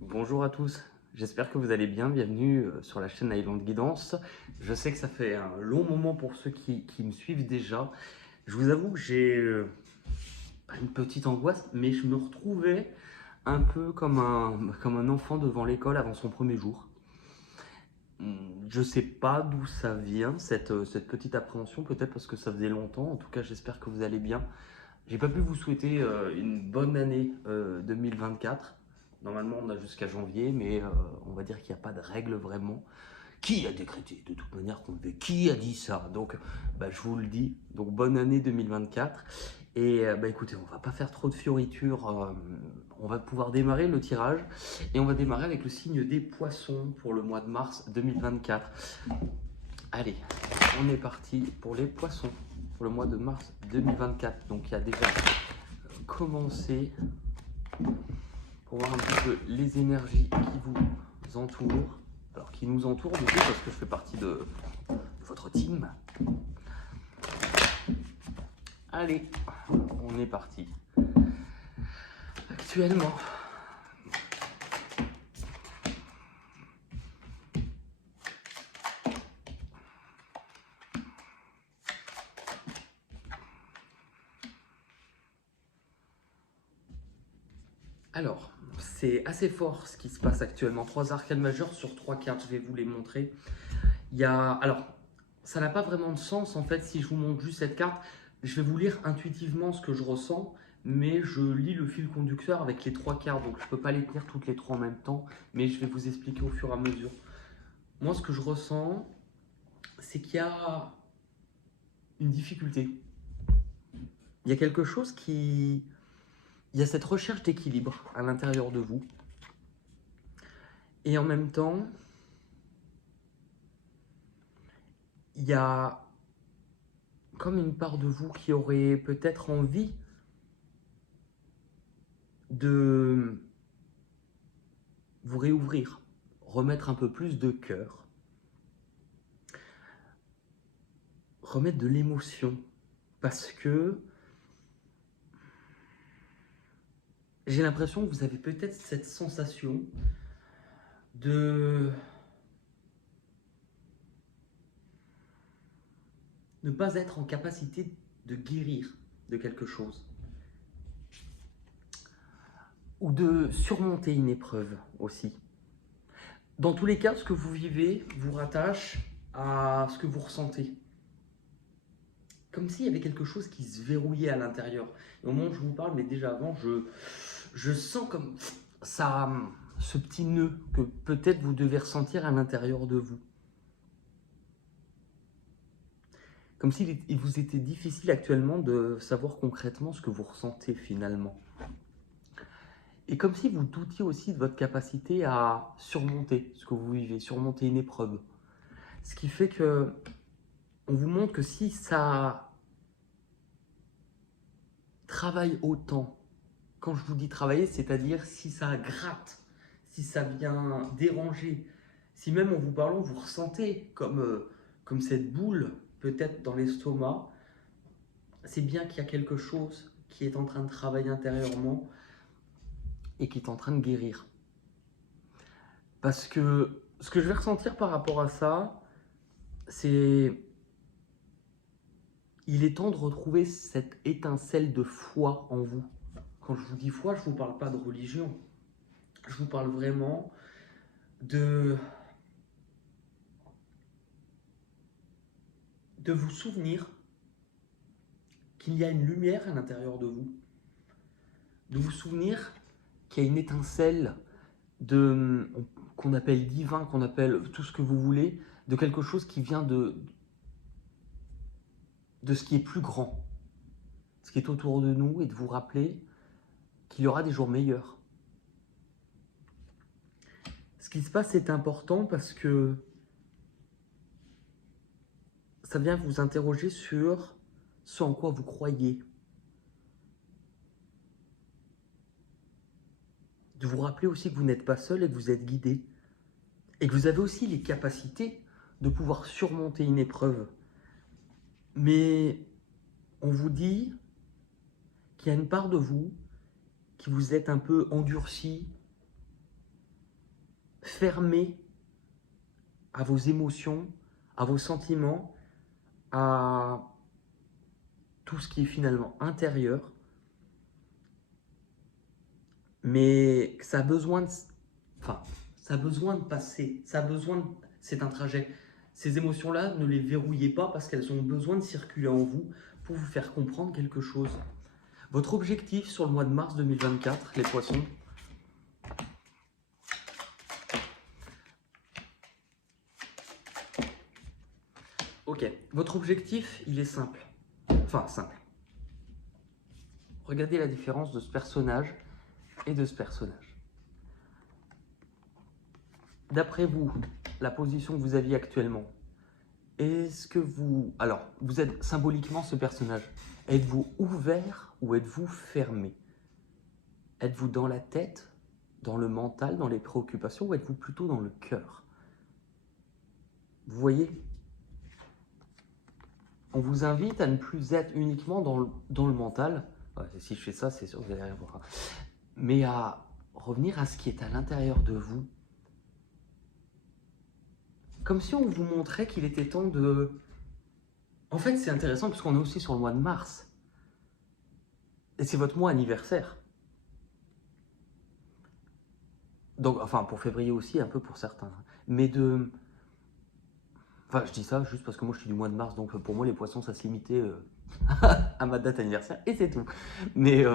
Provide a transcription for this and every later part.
Bonjour à tous, j'espère que vous allez bien. Bienvenue sur la chaîne Island Guidance. Je sais que ça fait un long moment pour ceux qui me suivent déjà. Je vous avoue que j'ai pas une petite angoisse, mais je me retrouvais un peu comme un enfant devant l'école avant son premier jour. Je sais pas d'où ça vient, cette petite appréhension, peut-être parce que ça faisait longtemps. En tout cas, j'espère que vous allez bien. J'ai pas pu vous souhaiter une bonne année 2024. Normalement, on a jusqu'à janvier, mais on va dire qu'il n'y a pas de règle vraiment. Qui a décrété de toute manière qu'on devait? Qui a dit ça? Donc, je vous le dis. Donc, bonne année 2024. Et écoutez, on va pas faire trop de fioritures. On va pouvoir démarrer le tirage. Et on va démarrer avec le signe des poissons pour le mois de mars 2024. Allez, on est parti pour les poissons pour le mois de mars 2024. Donc, il y a déjà commencé pour voir un petit peu les énergies qui vous entourent. Alors, qui nous entourent du coup, parce que je fais partie de votre team. Allez, on est parti. Actuellement, alors, c'est assez fort ce qui se passe actuellement. 3 arcanes majeures sur 3 cartes, je vais vous les montrer. Alors, ça n'a pas vraiment de sens en fait si je vous montre juste cette carte. Je vais vous lire intuitivement ce que je ressens, mais je lis le fil conducteur avec les 3 cartes, donc je ne peux pas les tenir toutes les 3 en même temps, mais je vais vous expliquer au fur et à mesure. Moi, ce que je ressens, c'est qu'il y a une difficulté. Il y a quelque chose qui... Il y a cette recherche d'équilibre à l'intérieur de vous. Et en même temps, il y a comme une part de vous qui aurait peut-être envie de vous réouvrir, remettre un peu plus de cœur, remettre de l'émotion. Parce que j'ai l'impression que vous avez peut-être cette sensation de ne pas être en capacité de guérir de quelque chose. Ou de surmonter une épreuve aussi. Dans tous les cas, ce que vous vivez vous rattache à ce que vous ressentez. Comme s'il y avait quelque chose qui se verrouillait à l'intérieur. Et au moment où je vous parle, mais déjà avant, je sens comme ça, ce petit nœud que peut-être vous devez ressentir à l'intérieur de vous. Comme s'il vous était difficile actuellement de savoir concrètement ce que vous ressentez finalement. Et comme si vous doutiez aussi de votre capacité à surmonter ce que vous vivez, surmonter une épreuve. Ce qui fait que on vous montre que si ça travaille autant, quand je vous dis travailler, c'est-à-dire si ça gratte, si ça vient déranger, si même en vous parlant, vous ressentez comme cette boule peut-être dans l'estomac, c'est bien qu'il y a quelque chose qui est en train de travailler intérieurement et qui est en train de guérir. Parce que ce que je vais ressentir par rapport à ça, c'est il est temps de retrouver cette étincelle de foi en vous. Quand je vous dis foi, je ne vous parle pas de religion. Je vous parle vraiment de vous souvenir qu'il y a une lumière à l'intérieur de vous. De vous souvenir qu'il y a une étincelle qu'on appelle divin, qu'on appelle tout ce que vous voulez, de quelque chose qui vient de ce qui est plus grand, ce qui est autour de nous, et de vous rappeler qu'il y aura des jours meilleurs. Ce qui se passe est important parce que ça vient vous interroger sur ce en quoi vous croyez. De vous rappeler aussi que vous n'êtes pas seul et que vous êtes guidé. Et que vous avez aussi les capacités de pouvoir surmonter une épreuve. Mais on vous dit qu'il y a une part de vous qui vous êtes un peu endurci, fermé à vos émotions, à vos sentiments, à tout ce qui est finalement intérieur, mais ça a besoin de, enfin, ça a besoin de passer, ça a besoin de, c'est un trajet. Ces émotions-là, ne les verrouillez pas parce qu'elles ont besoin de circuler en vous pour vous faire comprendre quelque chose. Votre objectif sur le mois de mars 2024, les poissons, ok, votre objectif, il est simple. Enfin, simple. Regardez la différence de ce personnage et de ce personnage. D'après vous, la position que vous aviez actuellement, est-ce que vous... Alors, vous êtes symboliquement ce personnage. Êtes-vous ouvert ou êtes-vous fermé? Êtes-vous dans la tête, dans le mental, dans les préoccupations, ou êtes-vous plutôt dans le cœur? Vous voyez? On vous invite à ne plus être uniquement dans le mental. Ouais, si je fais ça, c'est sûr que vous n'allez rien voir. Mais à revenir à ce qui est à l'intérieur de vous. Comme si on vous montrait qu'il était temps de... En fait, c'est intéressant parce qu'on est aussi sur le mois de mars. Et c'est votre mois anniversaire. Donc, enfin, pour février aussi, un peu pour certains. Mais de... Enfin, je dis ça juste parce que moi, je suis du mois de mars. Donc, pour moi, les poissons, ça se limitait à ma date anniversaire. Et c'est tout. Mais...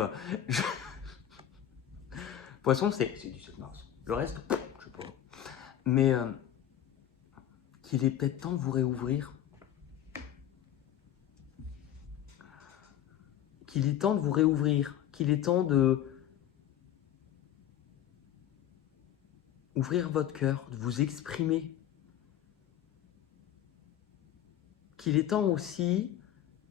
Poisson, c'est 17 mars. Le reste, je sais pas. Mais... qu'il est peut-être temps de vous réouvrir. Qu'il est temps de vous réouvrir. Qu'il est temps de ouvrir votre cœur, de vous exprimer. Qu'il est temps aussi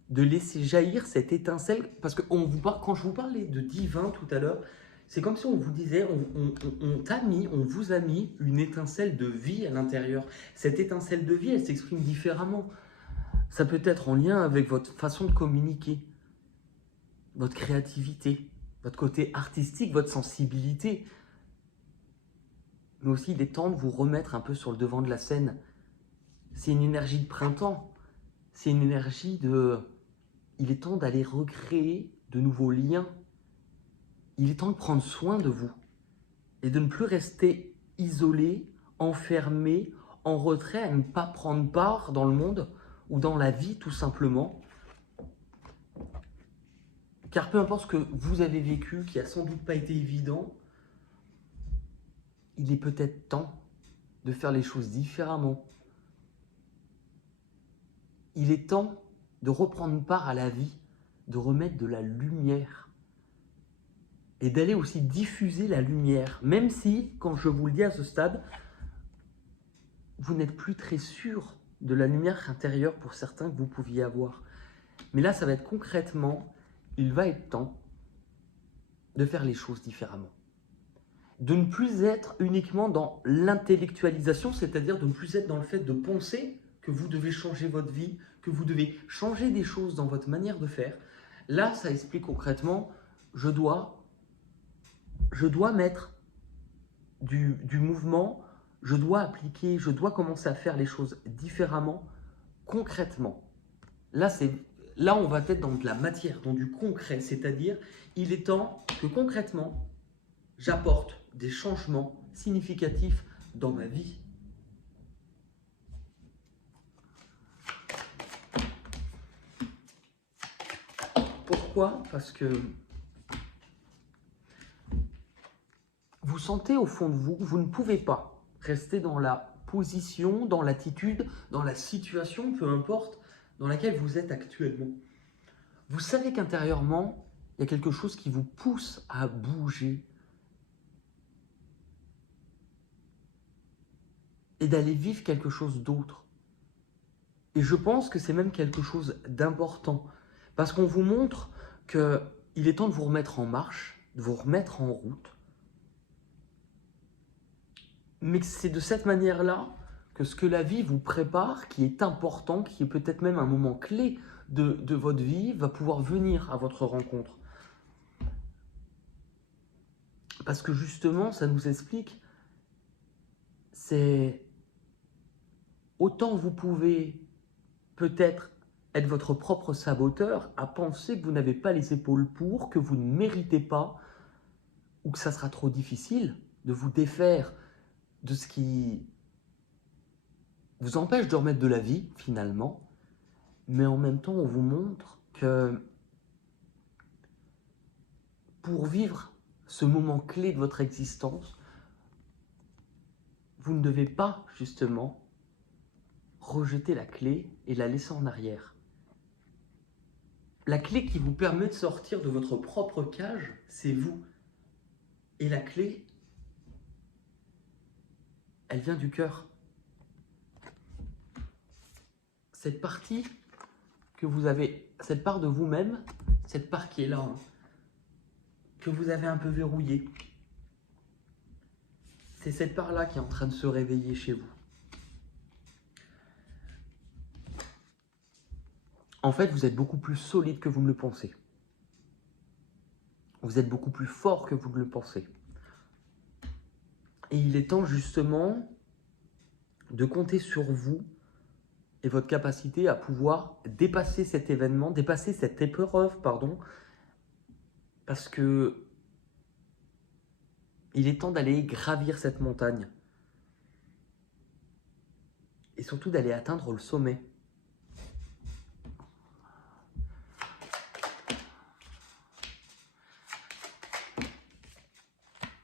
de laisser jaillir cette étincelle. Parce que quand je vous parlais de divin tout à l'heure, c'est comme si on vous disait, on vous a mis une étincelle de vie à l'intérieur. Cette étincelle de vie, elle s'exprime différemment. Ça peut être en lien avec votre façon de communiquer, votre créativité, votre côté artistique, votre sensibilité. Mais aussi, il est temps de vous remettre un peu sur le devant de la scène. C'est une énergie de printemps. C'est une énergie de... Il est temps d'aller recréer de nouveaux liens. Il est temps de prendre soin de vous et de ne plus rester isolé, enfermé, en retrait, à ne pas prendre part dans le monde ou dans la vie tout simplement. Car peu importe ce que vous avez vécu, qui a sans doute pas été évident, il est peut-être temps de faire les choses différemment. Il est temps de reprendre part à la vie, de remettre de la lumière et d'aller aussi diffuser la lumière, même si, quand je vous le dis à ce stade, vous n'êtes plus très sûr de la lumière intérieure pour certains que vous pouviez avoir. Mais là, ça va être concrètement, il va être temps de faire les choses différemment. De ne plus être uniquement dans l'intellectualisation, c'est-à-dire de ne plus être dans le fait de penser que vous devez changer votre vie, que vous devez changer des choses dans votre manière de faire. Là, ça explique concrètement, je dois mettre du mouvement, je dois appliquer, je dois commencer à faire les choses différemment, concrètement. Là, on va être dans de la matière, dans du concret, c'est-à-dire, il est temps que concrètement, j'apporte des changements significatifs dans ma vie. Pourquoi? Parce que vous sentez au fond de vous, vous ne pouvez pas rester dans la position, dans l'attitude, dans la situation, peu importe, dans laquelle vous êtes actuellement. Vous savez qu'intérieurement, il y a quelque chose qui vous pousse à bouger et d'aller vivre quelque chose d'autre. Et je pense que c'est même quelque chose d'important, parce qu'on vous montre qu'il est temps de vous remettre en marche, de vous remettre en route, mais c'est de cette manière-là que ce que la vie vous prépare, qui est important, qui est peut-être même un moment clé de votre vie, va pouvoir venir à votre rencontre. Parce que justement, ça nous explique c'est autant vous pouvez peut-être être votre propre saboteur à penser que vous n'avez pas les épaules pour, que vous ne méritez pas, ou que ça sera trop difficile de vous défaire de ce qui vous empêche de remettre de la vie, finalement. Mais en même temps, on vous montre que pour vivre ce moment clé de votre existence, vous ne devez pas, justement, rejeter la clé et la laisser en arrière. La clé qui vous permet de sortir de votre propre cage, c'est vous. Et la clé, elle vient du cœur. Cette partie que vous avez, cette part de vous-même, cette part qui est là, hein, que vous avez un peu verrouillée, c'est cette part-là qui est en train de se réveiller chez vous. En fait, vous êtes beaucoup plus solide que vous ne le pensez. Vous êtes beaucoup plus fort que vous ne le pensez. Et il est temps justement de compter sur vous et votre capacité à pouvoir dépasser cet événement, dépasser cette épreuve, pardon, parce que il est temps d'aller gravir cette montagne et surtout d'aller atteindre le sommet.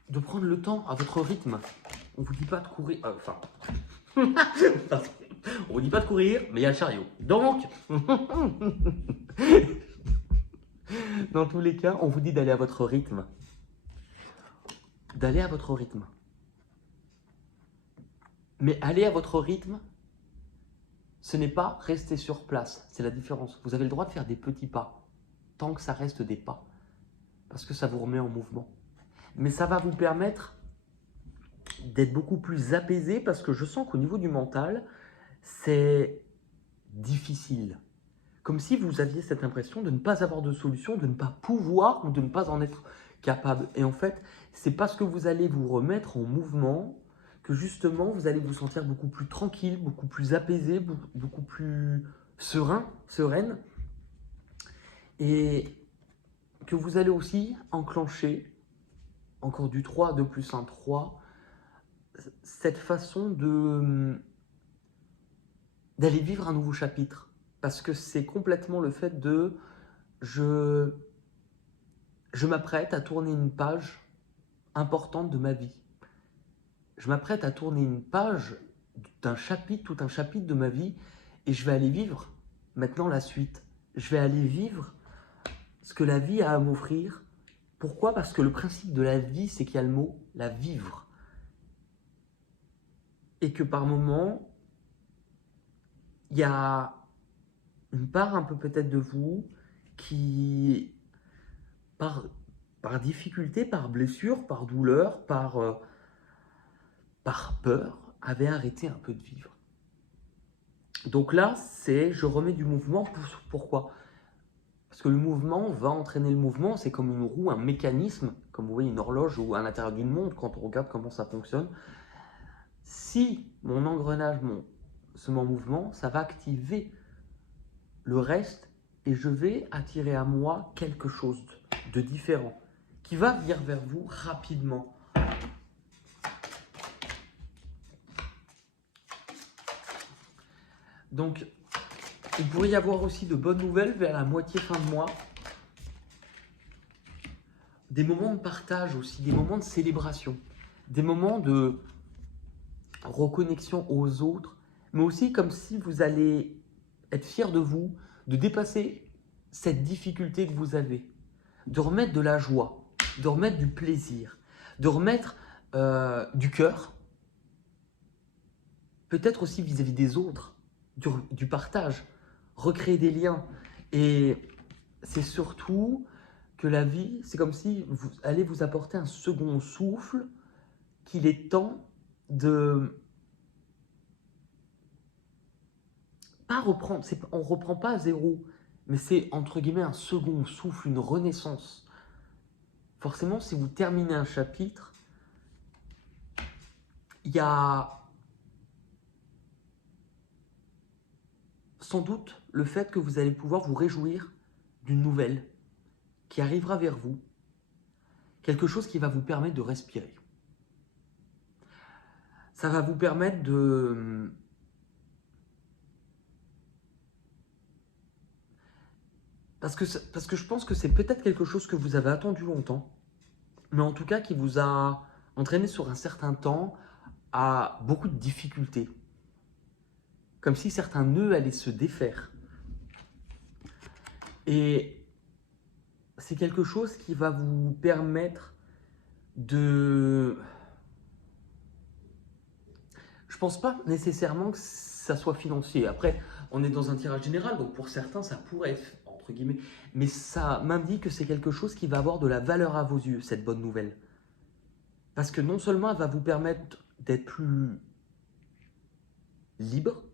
De prendre le temps à votre rythme. On vous dit pas de courir, on vous dit pas de courir, mais il y a le chariot. Donc, dans tous les cas, on vous dit d'aller à votre rythme. D'aller à votre rythme. Mais aller à votre rythme, ce n'est pas rester sur place. C'est la différence. Vous avez le droit de faire des petits pas, tant que ça reste des pas. Parce que ça vous remet en mouvement. Mais ça va vous permettre d'être beaucoup plus apaisé parce que je sens qu'au niveau du mental, c'est difficile. Comme si vous aviez cette impression de ne pas avoir de solution, de ne pas pouvoir ou de ne pas en être capable. Et en fait, c'est parce que vous allez vous remettre en mouvement que justement, vous allez vous sentir beaucoup plus tranquille, beaucoup plus apaisé, beaucoup plus sereine. Et que vous allez aussi enclencher, encore du 3, 2 plus 1, 3, cette façon d'aller vivre un nouveau chapitre. Parce que c'est complètement le fait de je m'apprête à tourner une page importante de ma vie. Je m'apprête à tourner une page d'un chapitre, tout un chapitre de ma vie, et je vais aller vivre maintenant la suite. Je vais aller vivre ce que la vie a à m'offrir. Pourquoi? Parce que le principe de la vie, c'est qu'il y a le mot « la vivre ». Et que par moment, il y a une part un peu peut-être de vous qui, par difficulté, par blessure, par douleur, par peur, avait arrêté un peu de vivre. Donc là, c'est je remets du mouvement. Pourquoi? Parce que le mouvement va entraîner le mouvement. C'est comme une roue, un mécanisme, comme vous voyez une horloge ou à l'intérieur d'une montre quand on regarde comment ça fonctionne. Si mon engrenage se met en mouvement, ça va activer le reste et je vais attirer à moi quelque chose de différent qui va venir vers vous rapidement. Donc, il pourrait y avoir aussi de bonnes nouvelles vers la moitié fin de mois. Des moments de partage aussi, des moments de célébration, des moments de reconnexion aux autres, mais aussi comme si vous allez être fier de vous, de dépasser cette difficulté que vous avez, de remettre de la joie, de remettre du plaisir, de remettre du cœur, peut-être aussi vis-à-vis des autres, du partage, recréer des liens. Et c'est surtout que la vie, c'est comme si vous allez vous apporter un second souffle, qu'il est temps de pas reprendre. On ne reprend pas à zéro, mais c'est entre guillemets un second souffle, une renaissance. Forcément, si vous terminez un chapitre, il y a sans doute le fait que vous allez pouvoir vous réjouir d'une nouvelle qui arrivera vers vous, quelque chose qui va vous permettre de respirer. Ça va vous permettre de... Parce que je pense que c'est peut-être quelque chose que vous avez attendu longtemps, mais en tout cas qui vous a entraîné sur un certain temps à beaucoup de difficultés. Comme si certains nœuds allaient se défaire. Et c'est quelque chose qui va vous permettre de... Je pense pas nécessairement que ça soit financier. Après, on est dans un tirage général, donc pour certains, ça pourrait être, entre guillemets, mais ça m'indique que c'est quelque chose qui va avoir de la valeur à vos yeux, cette bonne nouvelle. Parce que non seulement elle va vous permettre d'être plus libre,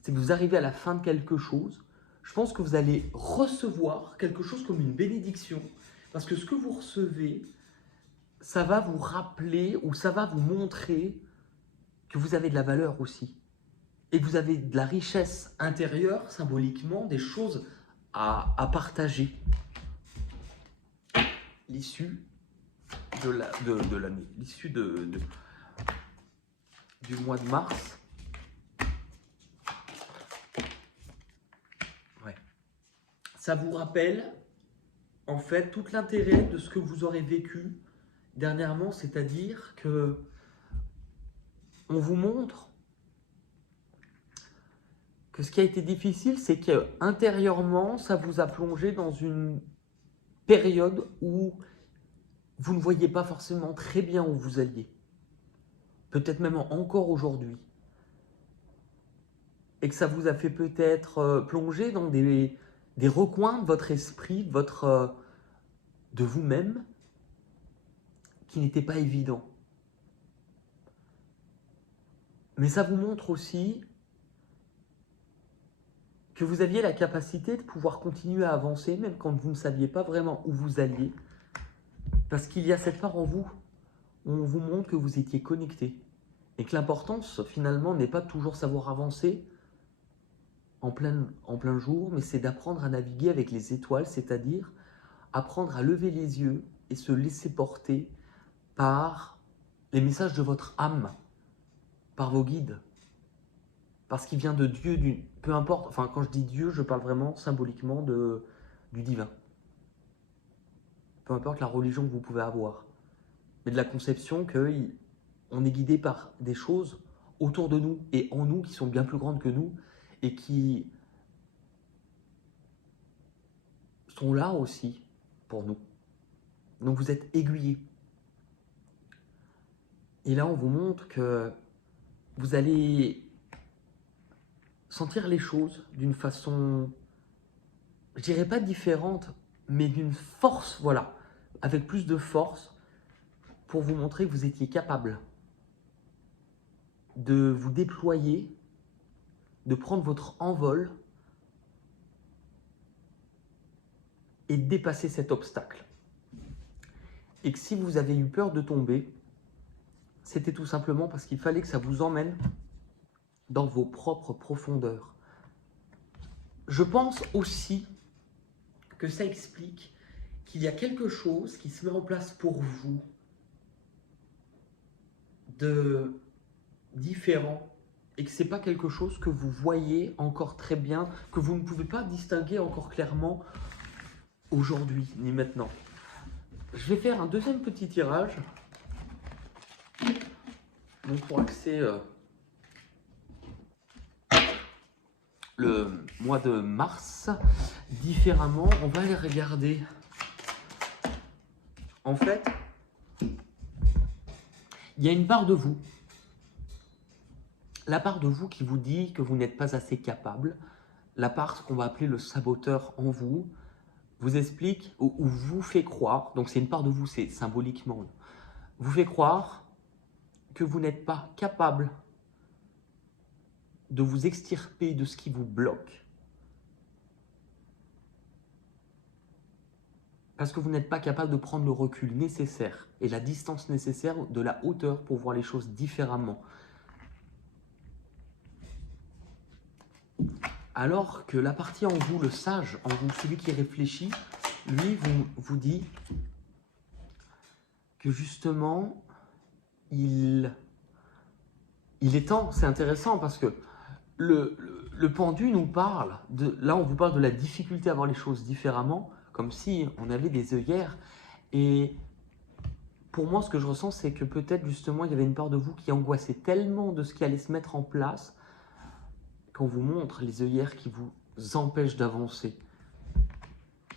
c'est que vous arrivez à la fin de quelque chose, je pense que vous allez recevoir quelque chose comme une bénédiction. Parce que ce que vous recevez, ça va vous rappeler ou ça va vous montrer que vous avez de la valeur aussi. Et que vous avez de la richesse intérieure, symboliquement, des choses à partager. L'issue de l'année, l'issue du mois de mars. Ouais. Ça vous rappelle, en fait, tout l'intérêt de ce que vous aurez vécu dernièrement, c'est-à-dire que on vous montre que ce qui a été difficile, c'est que intérieurement, ça vous a plongé dans une période où vous ne voyez pas forcément très bien où vous alliez. Peut-être même encore aujourd'hui. Et que ça vous a fait peut-être plonger dans des recoins de votre esprit, de vous-même, qui n'étaient pas évidents. Mais ça vous montre aussi que vous aviez la capacité de pouvoir continuer à avancer, même quand vous ne saviez pas vraiment où vous alliez, parce qu'il y a cette part en vous où on vous montre que vous étiez connecté, et que l'importance, finalement, n'est pas de toujours savoir avancer en plein jour, mais c'est d'apprendre à naviguer avec les étoiles, c'est-à-dire apprendre à lever les yeux et se laisser porter par les messages de votre âme, par vos guides, parce qu'il vient de Dieu, peu importe, enfin quand je dis Dieu, je parle vraiment symboliquement du divin. Peu importe la religion que vous pouvez avoir, mais de la conception qu'on est guidé par des choses autour de nous et en nous qui sont bien plus grandes que nous et qui sont là aussi pour nous. Donc vous êtes aiguillés. Et là, on vous montre que vous allez sentir les choses d'une façon, je dirais pas différente, mais d'une force, voilà, avec plus de force, pour vous montrer que vous étiez capable de vous déployer, de prendre votre envol et de dépasser cet obstacle. Et que si vous avez eu peur de tomber, c'était tout simplement parce qu'il fallait que ça vous emmène dans vos propres profondeurs. Je pense aussi que ça explique qu'il y a quelque chose qui se met en place pour vous de différent et que ce n'est pas quelque chose que vous voyez encore très bien, que vous ne pouvez pas distinguer encore clairement aujourd'hui ni maintenant. Je vais faire un deuxième petit tirage donc pour axer le mois de mars différemment. On va aller regarder. En fait, il y a une part de vous, la part de vous qui vous dit que vous n'êtes pas assez capable, la part ce qu'on va appeler le saboteur en vous explique ou vous fait croire, donc c'est une part de vous, c'est symboliquement, vous fait croire que vous n'êtes pas capable de vous extirper de ce qui vous bloque. Parce que vous n'êtes pas capable de prendre le recul nécessaire et la distance nécessaire de la hauteur pour voir les choses différemment. Alors que la partie en vous, le sage en vous, celui qui réfléchit, lui vous dit que justement, il est temps, c'est intéressant parce que le pendu nous parle, là on vous parle de la difficulté à voir les choses différemment, comme si on avait des œillères. Et pour moi, ce que je ressens, c'est que peut-être justement, il y avait une part de vous qui angoissait tellement de ce qui allait se mettre en place, qu'on vous montre les œillères qui vous empêchent d'avancer.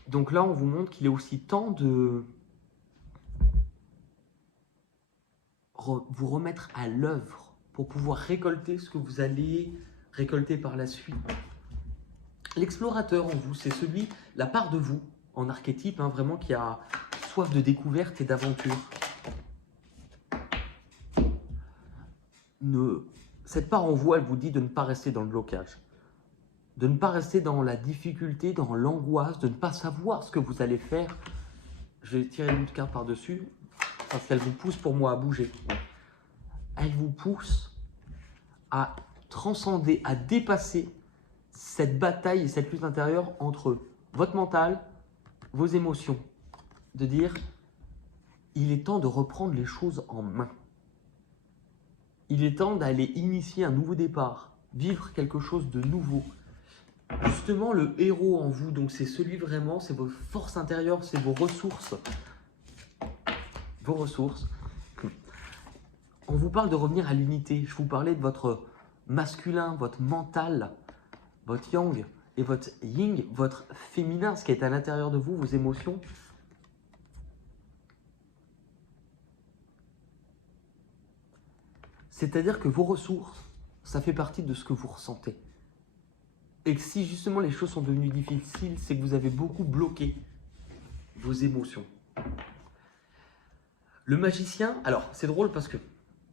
Donc là, on vous montre qu'il est aussi temps de vous remettre à l'œuvre pour pouvoir récolter ce que vous allez récolter par la suite. L'explorateur en vous, c'est celui, la part de vous, en archétype, hein, vraiment qui a soif de découverte et d'aventure. Cette part en vous, elle vous dit de ne pas rester dans le blocage, de ne pas rester dans la difficulté, dans l'angoisse, de ne pas savoir ce que vous allez faire. Je vais tirer une carte par-dessus, parce qu'elle vous pousse pour moi à bouger. Elle vous pousse à transcender, à dépasser cette bataille et cette lutte intérieure entre votre mental, vos émotions. De dire, il est temps de reprendre les choses en main. Il est temps d'aller initier un nouveau départ, vivre quelque chose de nouveau. Justement, le héros en vous, donc c'est celui vraiment, c'est vos forces intérieures, c'est vos ressources. Vos ressources. On vous parle de revenir à l'unité. Je vous parlais de votre masculin, votre mental, votre yang et votre yin, votre féminin, ce qui est à l'intérieur de vous, vos émotions. C'est-à-dire que vos ressources, ça fait partie de ce que vous ressentez. Et que si justement les choses sont devenues difficiles, c'est que vous avez beaucoup bloqué vos émotions. Le magicien, alors c'est drôle parce que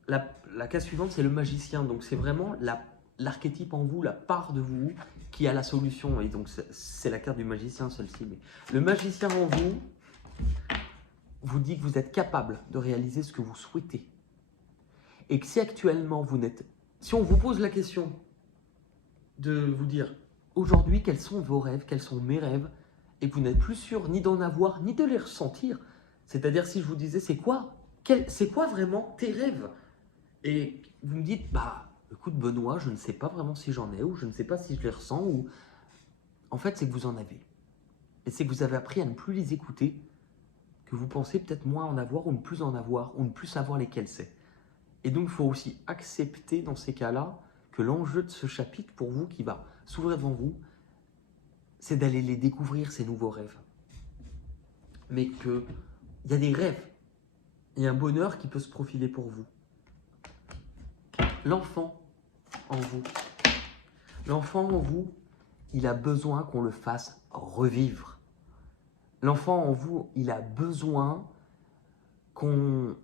la case suivante c'est le magicien, donc c'est vraiment l'archétype en vous, la part de vous qui a la solution, et donc c'est la carte du magicien celle-ci. Mais le magicien en vous vous dit que vous êtes capable de réaliser ce que vous souhaitez. Et que si actuellement vous n'êtes... Si on vous pose la question de vous dire aujourd'hui quels sont vos rêves, quels sont mes rêves, et que vous n'êtes plus sûr ni d'en avoir, ni de les ressentir, c'est-à-dire si je vous disais c'est quoi vraiment tes rêves? Et vous me dites, bah écoute Benoît, je ne sais pas vraiment si j'en ai, ou je ne sais pas si je les ressens, ou... En fait c'est que vous en avez. Et c'est que vous avez appris à ne plus les écouter, que vous pensez peut-être moins en avoir, ou ne plus en avoir, ou ne plus savoir lesquels c'est. Et donc, il faut aussi accepter dans ces cas-là que l'enjeu de ce chapitre pour vous qui va s'ouvrir devant vous, c'est d'aller les découvrir, ces nouveaux rêves. Mais qu'il y a des rêves, il y a un bonheur qui peut se profiler pour vous. L'enfant en vous, il a besoin qu'on le fasse revivre. L'enfant en vous, il a besoin qu'on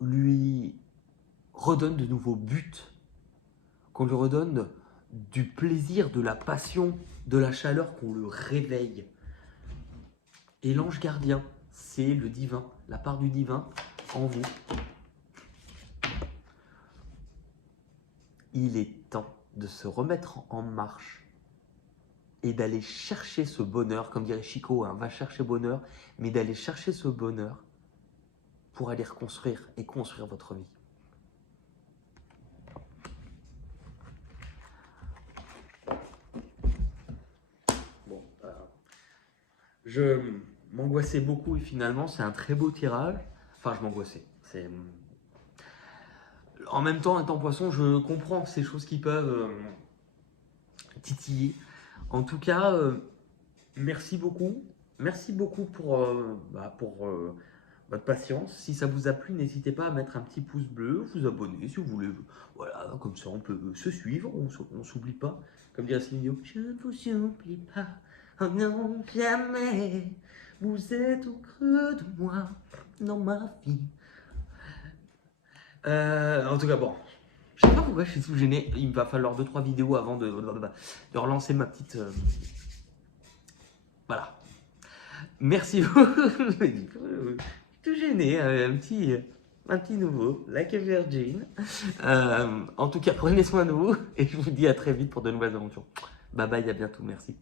lui redonne de nouveaux buts, qu'on lui redonne du plaisir, de la passion, de la chaleur, qu'on le réveille. Et l'ange gardien, c'est le divin, la part du divin en vous. Il est temps de se remettre en marche et d'aller chercher ce bonheur, comme dirait Chico, hein, va chercher bonheur, mais d'aller chercher ce bonheur pour aller reconstruire et construire votre vie. Je m'angoissais beaucoup et finalement c'est un très beau tirage. Enfin, je m'angoissais. En même temps, étant poisson, je comprends ces choses qui peuvent titiller. En tout cas, merci beaucoup. Merci beaucoup pour votre patience. Si ça vous a plu, n'hésitez pas à mettre un petit pouce bleu, vous abonner si vous voulez. Voilà, comme ça on peut se suivre, on ne s'oublie pas. Comme dirait Céline Dion, je ne vous oublie pas. Oh non, jamais, vous êtes au creux de moi, dans ma vie. En tout cas, bon, je sais pas pourquoi je suis tout gêné. Il va falloir 2-3 vidéos avant de relancer ma petite... Voilà. Merci beaucoup. Tout gêné, un petit nouveau, like a virgin. En tout cas, prenez soin de vous et je vous dis à très vite pour de nouvelles aventures. Bye bye, à bientôt, merci.